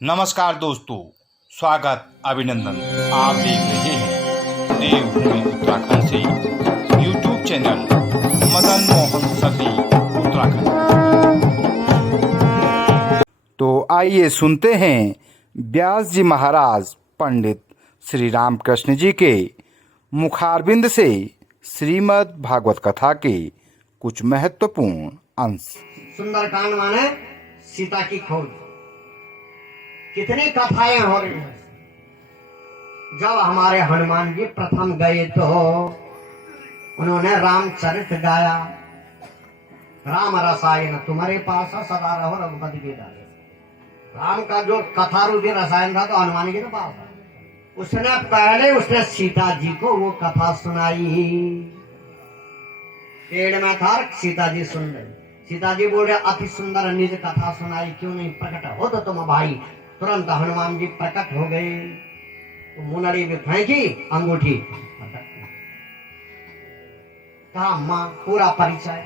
नमस्कार दोस्तों, स्वागत अभिनंदन। आप देख रहे हैं देवभूमि उत्तराखंड से यूट्यूब चैनल मदन मोहन सती उत्तराखंड। तो आइए सुनते हैं व्यास जी महाराज पंडित श्री रामकृष्ण जी के मुखारबिंद से श्रीमद् भागवत कथा के कुछ महत्वपूर्ण अंश। सुंदरकांड माने सीता की खोज। कितनी कथाएं हो रही हैं। जब हमारे हनुमान जी प्रथम गए तो उन्होंने रामचरित गाया। राम रसायन तुम्हारे पास है, सदा रहो रघुपति के दास। राम का जो कथा रूपी रसायन था तो हनुमान जी के पास था। उसने सीता जी को वो कथा सुनाई। पेड़ में था, सीता जी सुन रही। सीता जी बोल रहे अति सुंदर निज कथा सुनाई, क्यों नहीं प्रकट हो तो तुम भाई। तुरंत हनुमान जी प्रकट हो गए। तो मुनरी में फेंकी अंगूठी, कहा मां पूरा परिचय।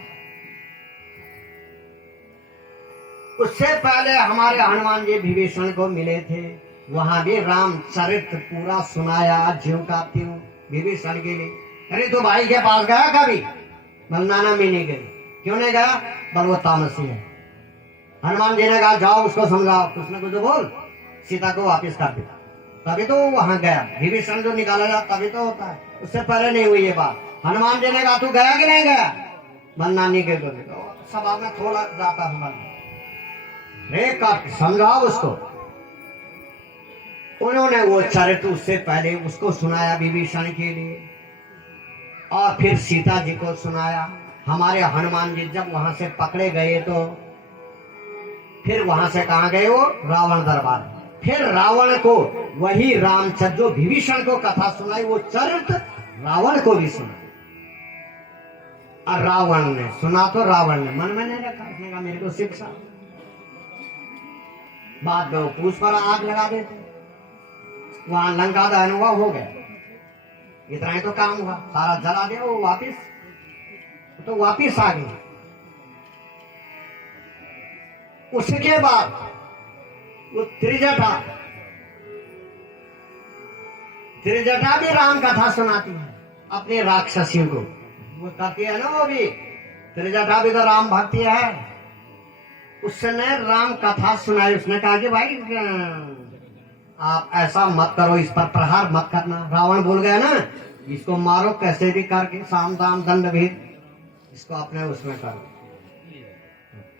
उससे पहले हमारे हनुमान जी विभीषण को मिले थे, वहां भी रामचरित पूरा सुनाया ज्यों का त्यों विभीषण के लिए। अरे तो भाई के पास गया कभी? नाना में नहीं गई। क्यों नहीं गया? बल वो तामसी है। हनुमान जी ने कहा जाओ उसको समझाओ, कुछ न कुछ बोल, सीता को वापस कर दे। तभी तो वहां गया। विभीषण जो निकाला जाता तभी तो होता है, उससे पहले नहीं हुई ये बात। हनुमान जी ने कहा तू गया कि नहीं गया? नानी के बोले सभा में थोड़ा जाता हूं, समझाओ उसको। उन्होंने वो चरित्र उससे पहले उसको सुनाया विभीषण के लिए, और फिर सीता जी को सुनाया। हमारे हनुमान जी जब वहां से पकड़े गए तो फिर वहां से कहां गए? वो रावण दरबार। फिर रावण को वही रामचरित जो विभीषण को कथा सुनाई, वो चरित्र रावण को भी सुना। और रावण ने सुना तो रावण ने मन में नहीं रखा, उसने कहा मेरे को शिक्षा। बाद में वो पूछ पर आग लगा देते। वहां लंका दहन हुआ, हो गया। इतना ही तो काम हुआ, सारा जला दिया। वो वापिस आ गए। उसके बाद वो त्रिजटा भी राम कथा सुनाती है अपने राक्षसियों को। वो कहती है ना, वो भी त्रिजटा भी तो राम भक्ति है। उसने राम कथा सुनाई। उसने कहा कि भाई आप ऐसा मत करो, इस पर प्रहार मत करना। रावण बोल गया ना, इसको मारो कैसे भी करके, साम दाम दंड भेद, इसको अपने उसमें करो।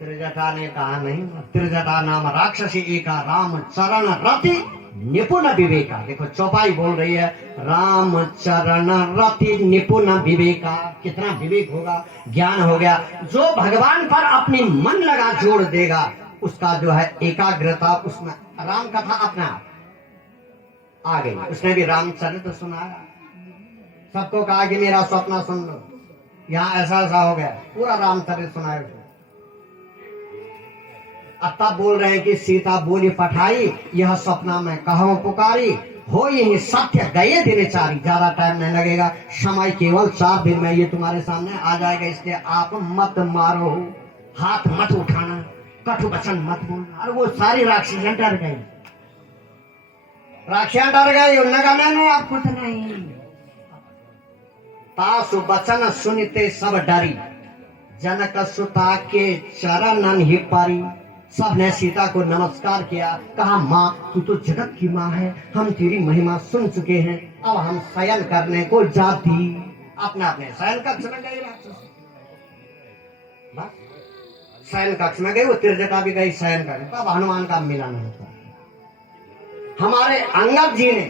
त्रिजटा ने कहा नहीं, त्रिजटा नाम राक्षसी एका राम चरण रति निपुण विवेका। देखो चौपाई बोल रही है, राम चरण रति निपुण विवेका। कितना विवेक होगा, ज्ञान हो गया। जो भगवान पर अपनी मन लगा जोड़ देगा, उसका जो है एकाग्रता, उसमें राम कथा अपने आप आ गई। उसने भी रामचरित सुनाया, सबको कहा कि मेरा स्वप्न सुन लो, यहाँ ऐसा ऐसा हो गया। पूरा रामचरित सुनाया। अब तब बोल रहे हैं कि सीता बोली पठाई, यह सपना में कहूं पुकारी, हो यही सत्य गए दिन चारी। ज्यादा टाइम नहीं लगेगा, समय केवल 4 दिन में ये तुम्हारे सामने आ जाएगा। इसलिए आप मत मारो, हाथ मत उठाना, कटु वचन मत बोलना। और वो सारी राक्षसियां डर गई। राक्षसियां डर गई। उन्होंने कहा नहीं आप कुछ नहीं। तासु वचन सुनते सब डरी, जनक सुता के चरणन ही पारी। सबने सीता को नमस्कार किया, कहा माँ तू तो जगत की माँ है, हम तेरी महिमा सुन चुके हैं, अब हम शयन करने को जाती। अपने अपने शयन कक्ष में गई राक्षस। शयन कक्ष में गई। वो त्रिजटा भी गई शयन करने। तब हनुमान का मिलन होता। हमारे अंगद जी ने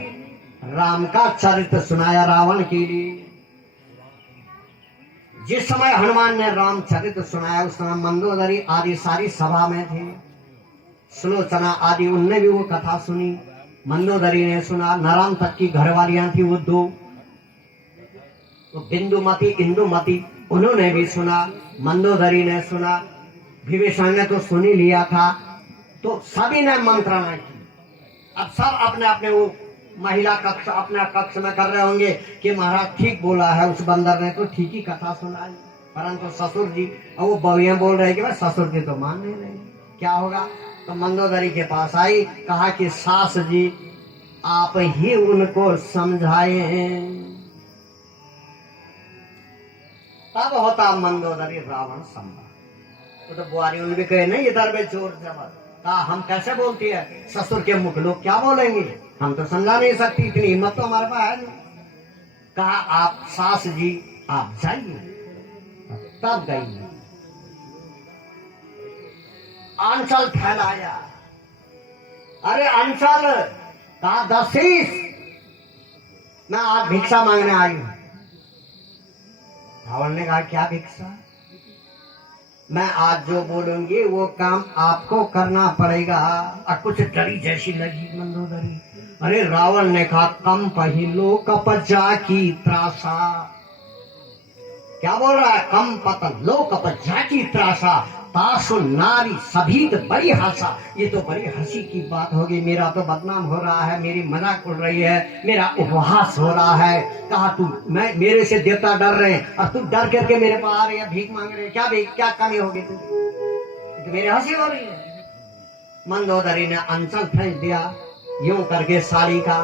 राम का चरित्र सुनाया रावण के लिए। जिस समय हनुमान ने रामचरित्र सुनाया, उस समय मंदोदरी आदि सारी सभा में थे। सुलोचना आदि उनने भी वो कथा सुनी। मंदोदरी ने सुना, नराम तक की घरवालियां थी वो 2, तो बिंदुमती इंदुमती, उन्होंने भी सुना। मंदोदरी ने सुना, विभीषण ने तो सुन ही लिया था। तो सभी ने मंत्रणा की। अब सब अपने अपने वो महिला कक्ष अपने कक्ष में कर रहे होंगे कि महाराज ठीक बोला है, उस बंदर ने तो ठीक ही कथा सुनाई। परंतु ससुर जी और वो बउियां बोल रहे कि भाई ससुर जी तो मान नहीं रहे, क्या होगा? तो मंदोदरी के पास आई, कहा कि सास जी आप ही उनको समझाए। तब होता मंदोदरी रावण संभा। तो बुआरी उन भी कहे नहीं इधर में जोर जबर, कहा हम कैसे बोलती है, ससुर के मुख लोग क्या बोलेंगे, हम तो समझा नहीं सकती, इतनी हिम्मत तो हमारे पास है नहीं। कहा आप सास जी आप जाइए। तब गई, आंचल फैलाया, अरे आंचल कहा दसीस मैं आज भिक्षा मांगने आई हूं। रावण ने कहा क्या भिक्षा, मैं आज जो बोलूंगी वो काम आपको करना पड़ेगा। और कुछ डरी जैसी लगी मंदोदरी। अरे रावण ने कहा कम पहिलो कपजा की त्रासा। क्या बोल रहा है, कम पतन लो कपजा की त्रासा, तासु नारी सभी बड़ी हंसा। ये तो बड़ी हंसी की बात होगी, मेरा तो बदनाम हो रहा है, मेरी मजाक उड़ रही है, मेरा उपहास हो रहा है। कहा तू मैं मेरे से देवता डर रहे हैं और तू डर करके मेरे पास आ रही है, भीख मांग रहे, क्या भीख, क्या कमी होगी तू, तो मेरी हंसी हो रही है। मंदोदरी ने अंचल फेंक दिया यूं करके साड़ी का।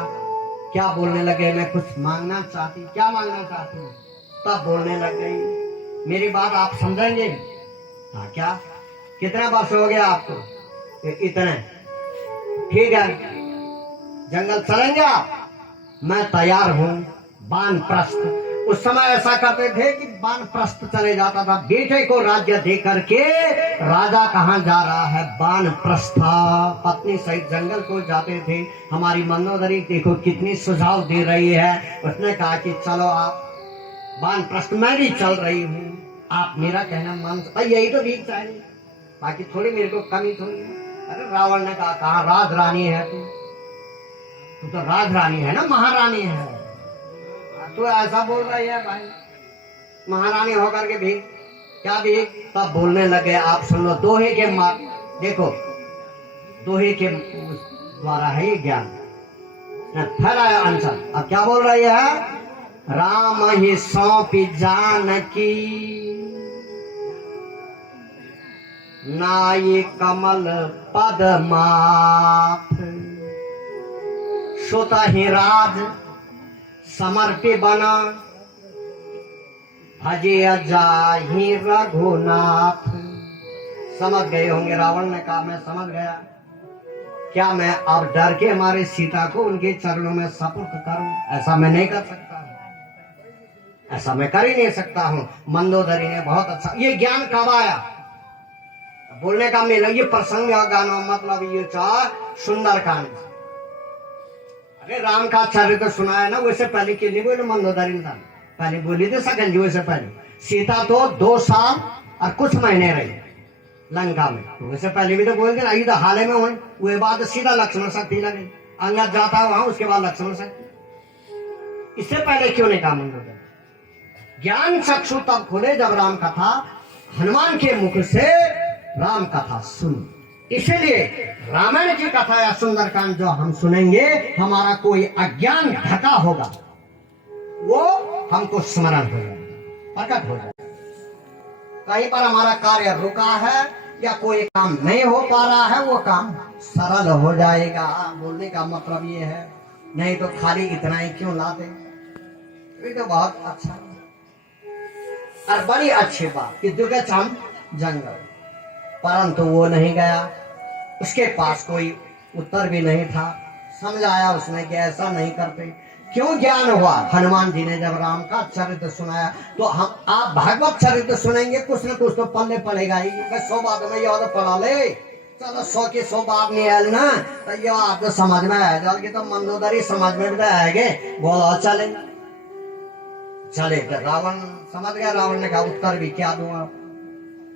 क्या बोलने लगे, मैं कुछ मांगना चाहती, क्या मांगना चाहती हूँ। तब बोलने लग गई, मेरी बात आप समझेंगे। हाँ क्या, कितने वर्ष हो गया आपको, इतने, ठीक है जंगल चलेंगे आप, मैं तैयार हूं। वानप्रस्थ, उस समय ऐसा करते थे कि वानप्रस्थ चले जाता था, बेटे को राज्य दे करके राजा कहाँ जा रहा है, वानप्रस्थ, पत्नी सहित जंगल को जाते थे। हमारी मंदोदरी देखो कितनी सुझाव दे रही है। उसने कहा कि चलो आप वानप्रस्थ, मैं भी चल रही हूँ, आप मेरा कहना मान, यही तो भीख चाहिए, बाकी थोड़ी मेरे को कमी थोड़ी है। अरे रावण ने कहा कहाँ राज रानी है तू तो राज रानी है ना, महारानी है, तू ऐसा बोल रही है भाई, महारानी होकर के भीख, क्या भीख। तब बोलने लगे, आप सुन लो, दोहे के मार, देखो दोहे के द्वारा है ये ज्ञान फैलाया अंचल। अब क्या बोल रही है, राम ही सौंपी जानकी, नाई कमल पद माथ, सुत ही राज समर्पी बना, भजे जाहि रघुनाथ। समझ गए होंगे, रावण ने कहा मैं समझ गया, क्या मैं अब डर के हमारे सीता को उनके चरणों में सपुर्द करूं, ऐसा मैं नहीं कर सकता, ऐसा मैं कर ही नहीं सकता हूं। मंदोदरी ने बहुत अच्छा, ये ज्ञान कब आया, बोलने का मेरा ये प्रसंग गाना, मतलब ये चार सुंदरकांड। अरे राम का चरित्र सुनाया ना, वैसे पहले के लिए बोले मंदोदरी ने पहले बोली थी सकन जी, वैसे पहले सीता तो 2 साल और कुछ महीने रही लंका में, तो वैसे पहले भी तो बोल दिया, तो हाल में हुई, वो बाद सीधा लक्ष्मण शक्ति लगी, अंगद जाता है वहां, उसके बाद लक्ष्मण शक्ति। इससे पहले क्यों नहीं कहा मंदोदरी। ज्ञान चक्षु तब खुले जब राम कथा हनुमान के मुख से राम कथा सुन। इसलिए रामायण की कथा या सुंदरकांड जो हम सुनेंगे, हमारा कोई अज्ञान ढका होगा वो हमको स्मरण हो जाएगा, प्रकट हो जाएगा। कहीं पर हमारा कार्य रुका है या कोई काम नहीं हो पा रहा है, वो काम सरल हो जाएगा। बोलने का मतलब ये है, नहीं तो खाली इतना ही क्यों लाते, ये तो बहुत अच्छा और बड़ी अच्छी बात कि दुर्गा चांद जंगल, परंतु वो नहीं गया, उसके पास कोई उत्तर भी नहीं था। समझाया उसने कि ऐसा नहीं करते। क्यों ज्ञान हुआ, हनुमान जी ने जब राम का चरित्र सुनाया, तो हम आप भागवत चरित्र सुनेंगे, कुछ न कुछ तो पढ़ने पड़ेगा ही। 100 बात में याद पढ़ा ले, चलो 100 की 100 बात नहीं आयल ना, तो ये बात तो समझ में आ जाएगी, तो मंदोदरी समझ में भी आएंगे, बोलो चले चले। तो रावण समझ गया, रावण ने कहा उत्तर भी क्या दूं आप,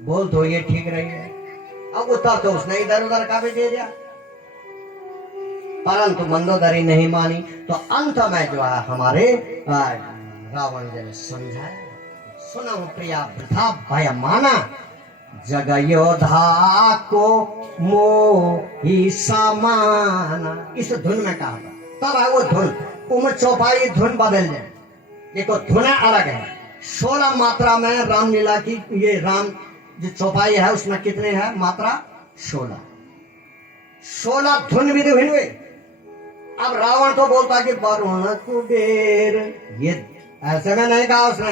बोल तो ये ठीक रही है। अब उत्तर तो उसने इधर उधर का भी दे दिया, परंतु मंदोदरी नहीं मानी। तो अंत में जो है हमारे रावण जी ने समझाया, सुनो प्रिया वृथा भय माना, जग योधा को मोहि समाना। इस धुन में कहा तब है वो धुन, उम्र चौपाई धुन बदल जाए। देखो धुना अलग है, 16 मात्रा में रामलीला की, ये राम जो चौपाई है उसमें कितने हैं मात्रा, 16। 16 धुन विधि हुए। अब रावण तो बोलता कि वरुण कुबेर, ये ऐसे में नहीं कहा उसने,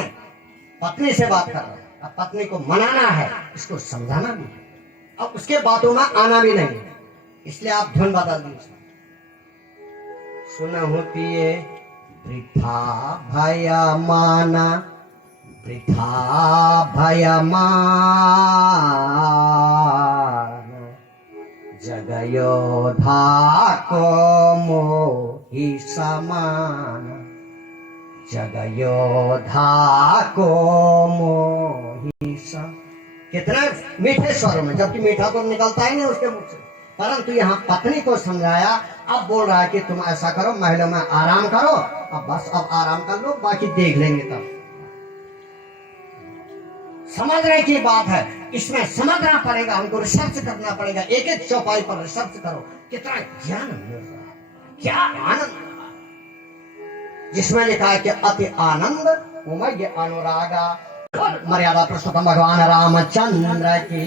पत्नी से बात कर रहा है। अब पत्नी को मनाना है, इसको समझाना भी है, अब उसके बातों में आना भी नहीं, इसलिए आप धुन बदल दीजिए। सुनहु पिए वृथा भय माना, वृथा भय माना, जगयोधा को मोहि समान, जगयोधा को मोहि समान। कितना मीठे स्वरों में, जबकि मीठा तो निकलता ही नहीं उसके मुख से, परंतु यहाँ पत्नी को समझाया। अब बोल रहा है कि तुम ऐसा करो, महलों में आराम करो, अब बस अब आराम कर लो, बाकी देख लेंगे तब। समझने की बात है, इसमें समझना पड़ेगा, हमको रिसर्च करना पड़ेगा, एक एक चौपाई पर रिसर्च करो। कितना ज्ञान मिल रहा है, क्या आनंद, जिसमें लिखा है कि अति आनंद उमय अनुरागा। मर्यादा पुरुषोत्तम भगवान रामचंद्र की।